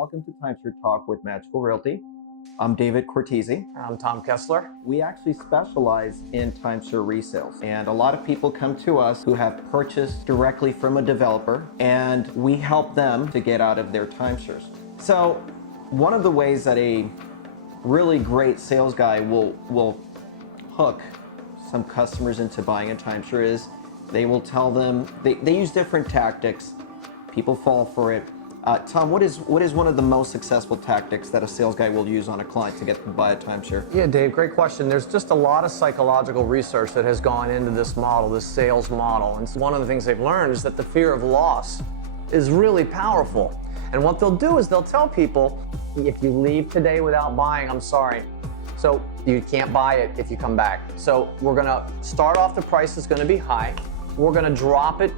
Welcome to Timeshare Talk with Magical Realty. I'm David Cortese. I'm Tom Kessler. We actually specialize in timeshare resales, and a lot of people come to us who have purchased directly from a developer, and we help them to get out of their timeshares. So one of the ways that a really great sales guy will hook some customers into buying a timeshare is they will tell them, they use different tactics. People fall for it. Tom, what is one of the most successful tactics that a sales guy will use on a client to get them to buy a timeshare? Yeah, Dave, great question. There's just a lot of psychological research that has gone into this model, this sales model. And one of the things they've learned is that the fear of loss is really powerful. And what they'll do is they'll tell people, if you leave today without buying, I'm sorry. So you can't buy it if you come back. So we're gonna start off, the price is gonna be high. We're gonna drop it.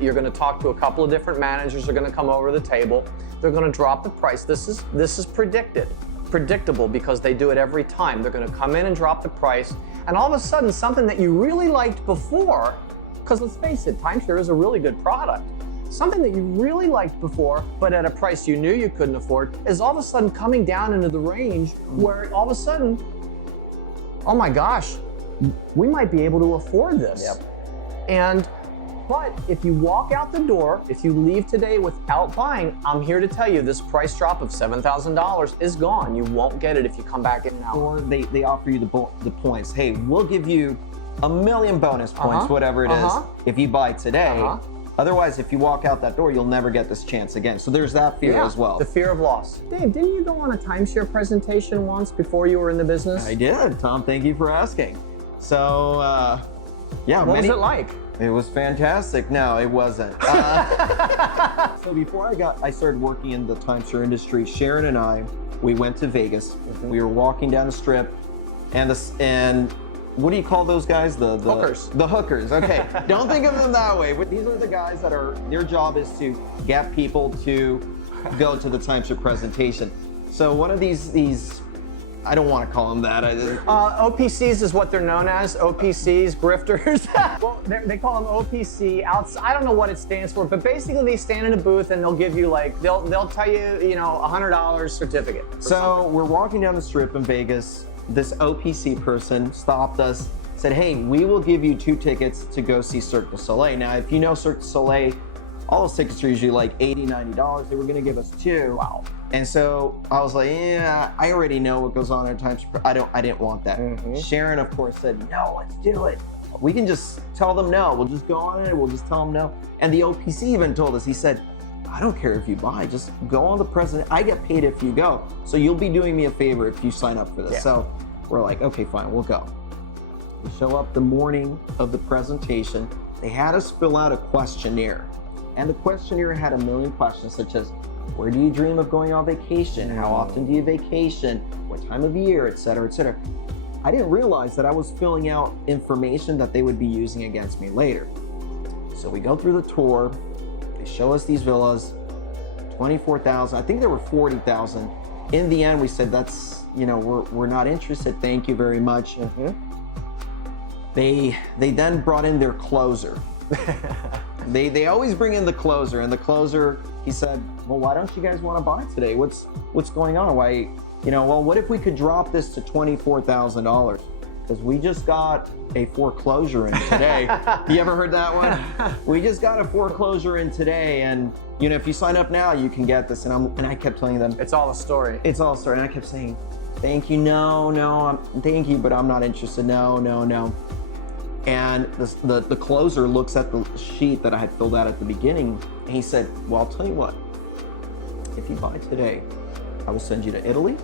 You're gonna talk to a couple of different managers. They're gonna come over the table. They're gonna drop the price. This is predictable because they do it every time. They're gonna come in and drop the price, and all of a sudden something that you really liked before, because let's face it, timeshare is a really good product. Something that you really liked before, but at a price you knew you couldn't afford, is all of a sudden coming down into the range where all of a sudden, oh my gosh, we might be able to afford this. Yep. But if you walk out the door, if you leave today without buying, I'm here to tell you this price drop of $7,000 is gone. You won't get it if you come back in now. Or they offer you the points. Hey, we'll give you 1,000,000 bonus points, whatever it is, if you buy today. Otherwise, if you walk out that door, you'll never get this chance again. So there's that fear as well. The fear of loss. Dave, didn't you go on a timeshare presentation once before you were in the business? I did, Tom. Thank you for asking. So, yeah. What was it like? It was fantastic. No, it wasn't. So before I started working in the timeshare industry, Sharon and I, we went to Vegas. We were walking down the strip, and what do you call those guys? The hookers. The hookers. Okay. Don't think of them that way. But these are the guys that their job is to get people to go to the timeshare presentation. So one of these. I don't want to call them that. OPCs is what they're known as. OPCs, grifters. Well, they call them OPC. I don't know what it stands for, but basically they stand in a booth and they'll give you they'll tell you, $100 certificate. So we're walking down the strip in Vegas. This OPC person stopped us, said, hey, we will give you 2 tickets to go see Cirque du Soleil. Now, if you know Cirque du Soleil, all those tickets are usually like $80, $90. They were going to give us 2. Wow. And so I was like, yeah, I already know what goes on at times. I didn't want that. Sharon, of course, said, no, let's do it. We can just tell them no. We'll just go on it. We'll just tell them no. And the OPC even told us, he said, I don't care if you buy, just go on the president. I get paid if you go. So you'll be doing me a favor if you sign up for this. Yeah. So we're like, okay, fine, we'll go. We show up the morning of the presentation. They had us fill out a questionnaire. And the questionnaire had 1,000,000 questions, such as, where do you dream of going on vacation? How often do you vacation? What time of year, et cetera, et cetera. I didn't realize that I was filling out information that they would be using against me later. So we go through the tour. They show us these villas, 24,000. I think there were 40,000. In the end, we said, that's, we're not interested. Thank you very much. They then brought in their closer. They always bring in the closer, and the closer, he said, well, why don't you guys want to buy today? What's going on? Why, what if we could drop this to $24,000? Because we just got a foreclosure in today. You ever heard that one? We just got a foreclosure in today, and if you sign up now, you can get this. And I kept telling them, it's all a story. It's all a story. And I kept saying, thank you, no, thank you, but I'm not interested. No. And the closer looks at the sheet that I had filled out at the beginning, and he said, well, I'll tell you what, if you buy today, I will send you to Italy,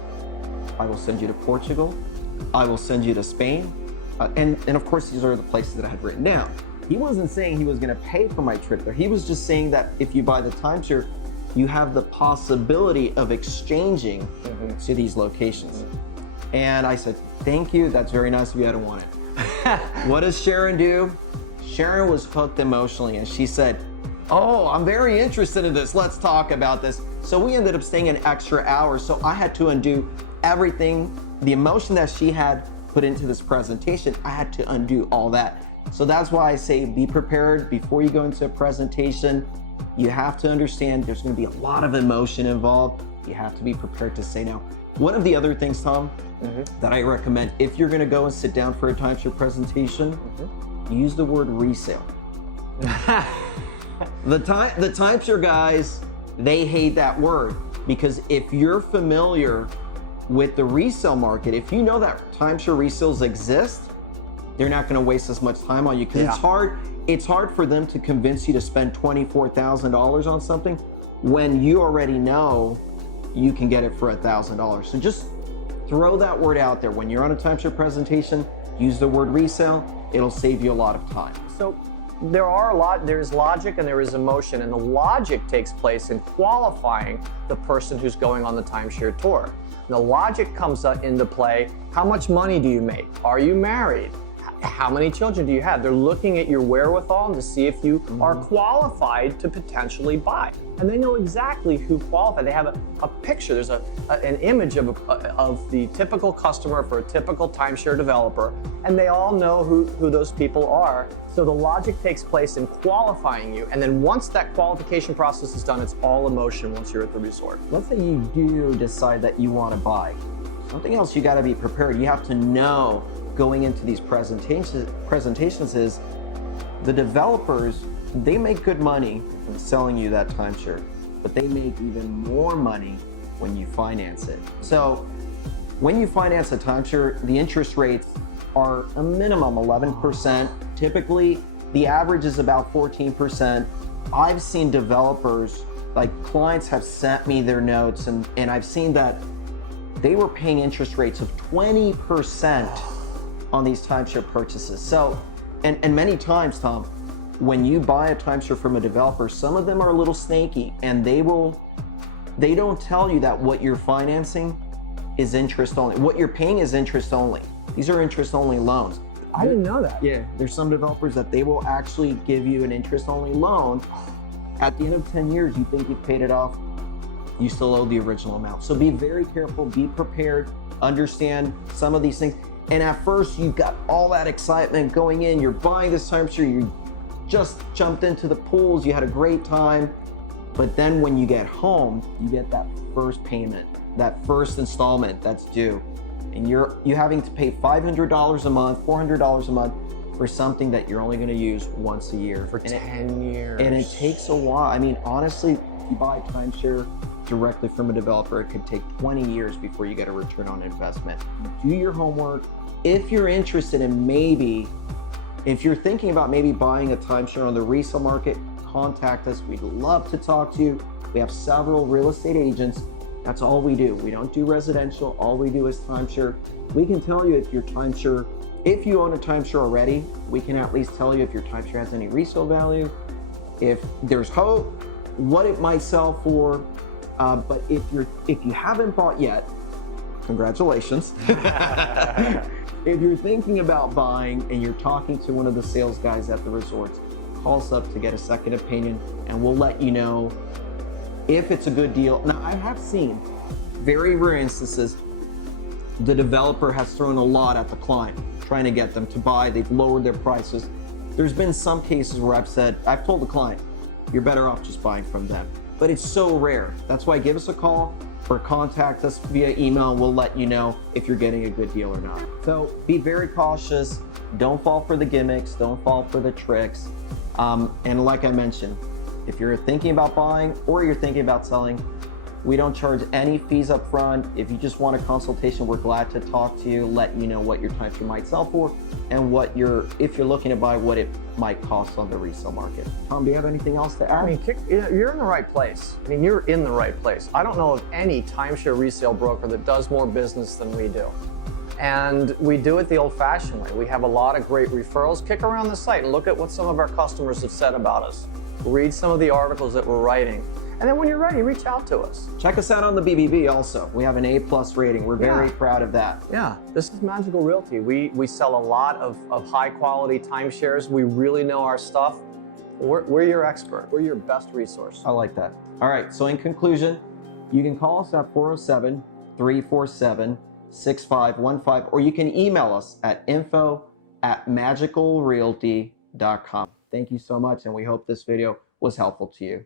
I will send you to Portugal, I will send you to Spain, and of course these are the places that I had written down. He wasn't saying he was going to pay for my trip there. He was just saying that if you buy the timeshare, you have the possibility of exchanging to these locations. And I said, thank you, that's very nice of you, I don't want it. What does Sharon do? Sharon was hooked emotionally, and she said, oh, I'm very interested in this. Let's talk about this. So we ended up staying an extra hour. So I had to undo everything, the emotion that she had put into this presentation. I had to undo all that. So that's why I say be prepared before you go into a presentation. You have to understand there's going to be a lot of emotion involved. You have to be prepared to say no. One of the other things, Tom, that I recommend, if you're gonna go and sit down for a timeshare presentation, use the word resale. The timeshare guys, they hate that word, because if you're familiar with the resale market, if you know that timeshare resales exist, they're not gonna waste as much time on you, because it's hard for them to convince you to spend $24,000 on something when you already know you can get it for $1,000. So just throw that word out there. When you're on a timeshare presentation, use the word resale. It'll save you a lot of time. So there's logic and there is emotion, and the logic takes place in qualifying the person who's going on the timeshare tour. The logic comes into play. How much money do you make? Are you married? How many children do you have? They're looking at your wherewithal to see if you are qualified to potentially buy. And they know exactly who qualified. They have a picture. There's an image of the typical customer for a typical timeshare developer, and they all know who those people are. So the logic takes place in qualifying you. And then once that qualification process is done, it's all emotion once you're at the resort. Let's say you do decide that you want to buy. Something else you got to be prepared. You have to know going into these presentations is the developers, they make good money from selling you that timeshare, but they make even more money when you finance it. So when you finance a timeshare, the interest rates are a minimum 11%. Typically, the average is about 14%. I've seen developers, like clients have sent me their notes, and I've seen that they were paying interest rates of 20% on these timeshare purchases. So, and many times, Tom, when you buy a timeshare from a developer, some of them are a little snaky, and they don't tell you that what you're financing is interest only. What you're paying is interest only. These are interest only loans. I didn't know that. Yeah, there's some developers that they will actually give you an interest only loan. At the end of 10 years, you think you've paid it off, you still owe the original amount. So be very careful, be prepared, understand some of these things. And at first, you've got all that excitement going in, you're buying this timeshare, you just jumped into the pools, you had a great time. But then when you get home, you get that first payment, that first installment that's due. And you're having to pay $500 a month, $400 a month for something that you're only gonna use once a year. For 10 years. And it takes a while. I mean, honestly, if you buy a timeshare directly from a developer, it could take 20 years before you get a return on investment. Do your homework. If you're interested in if you're thinking about maybe buying a timeshare on the resale market, contact us. We'd love to talk to you. We have several real estate agents. That's all we do. We don't do residential. All we do is timeshare. We can tell you if you own a timeshare already, we can at least tell you if your timeshare has any resale value, if there's hope, what it might sell for. But if you haven't bought yet, congratulations. If you're thinking about buying and you're talking to one of the sales guys at the resorts, call us up to get a second opinion, and we'll let you know if it's a good deal. Now, I have seen very rare instances the developer has thrown a lot at the client, trying to get them to buy. They've lowered their prices. There's been some cases where I've told the client, you're better off just buying from them. But it's so rare. That's why give us a call or contact us via email, and we'll let you know if you're getting a good deal or not. So be very cautious. Don't fall for the gimmicks. Don't fall for the tricks. And like I mentioned, if you're thinking about buying or you're thinking about selling, we don't charge any fees up front. If you just want a consultation, we're glad to talk to you, let you know what your timeshare might sell for, and if you're looking to buy, what it might cost on the resale market. Tom, do you have anything else to add? I mean, you're in the right place. I mean, you're in the right place. I don't know of any timeshare resale broker that does more business than we do. And we do it the old-fashioned way. We have a lot of great referrals. Kick around the site and look at what some of our customers have said about us. Read some of the articles that we're writing. And then when you're ready, reach out to us. Check us out on the BBB also. We have an A+ rating. We're very proud of that. Yeah, this is Magical Realty. We sell a lot of high quality timeshares. We really know our stuff. We're your expert. We're your best resource. I like that. All right, so in conclusion, you can call us at 407-347-6515, or you can email us at info@magicalrealty.com. Thank you so much, and we hope this video was helpful to you.